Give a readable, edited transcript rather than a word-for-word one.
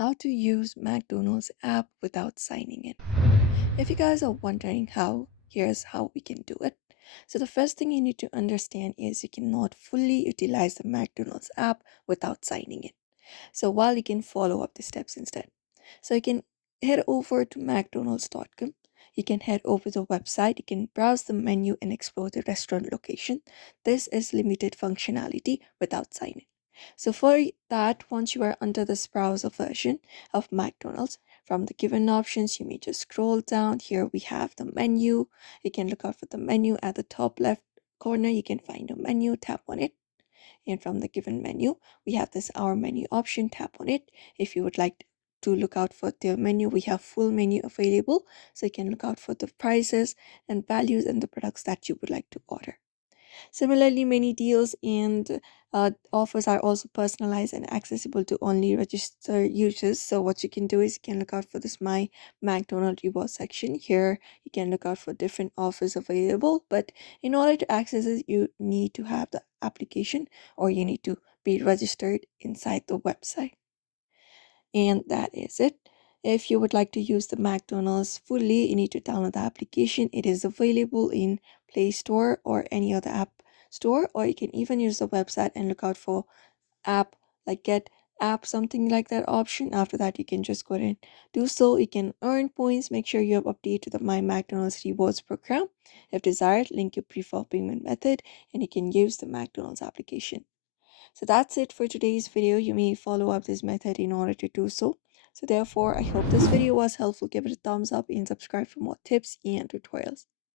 how to use McDonald's app without signing in. If you guys are wondering how, here's how we can do it. So the first thing you need to understand is you cannot fully utilize the McDonald's app without signing in. So while you can follow up the steps instead. So you can head over to mcdonalds.com. You can head over to the website. You can browse the menu and explore the restaurant location. This is limited functionality without sign-in. So for that, once you are under this browser version of McDonald's, from the given options, you may just scroll down. Here we have the menu. You can look out for the menu at the top left corner. You can find a menu, tap on it, and from the given menu we have this our menu option. Tap on it. If you would like to look out for the menu, we have full menu available, so you can look out for the prices and values and the products that you would like to order. Similarly, many deals and offers are also personalized and accessible to only registered users. So what you can do is you can look out for this My McDonald Reward section. Here you can look out for different offers available, but in order to access it, you need to have the application or you need to be registered inside the website. And that is it. If you would like to use the McDonald's fully, you need to download the application. It is available in Play Store or any other app store, or you can even use the website and look out for app, like get app, something like that option. After that, you can just go ahead and do so. You can earn points. Make sure you have updated the My McDonald's Rewards program. If desired, link your preferred payment method and you can use the McDonald's application. So that's it for today's video. You may follow up this method in order to do so. So therefore, I hope this video was helpful. Give it a thumbs up and subscribe for more tips and tutorials.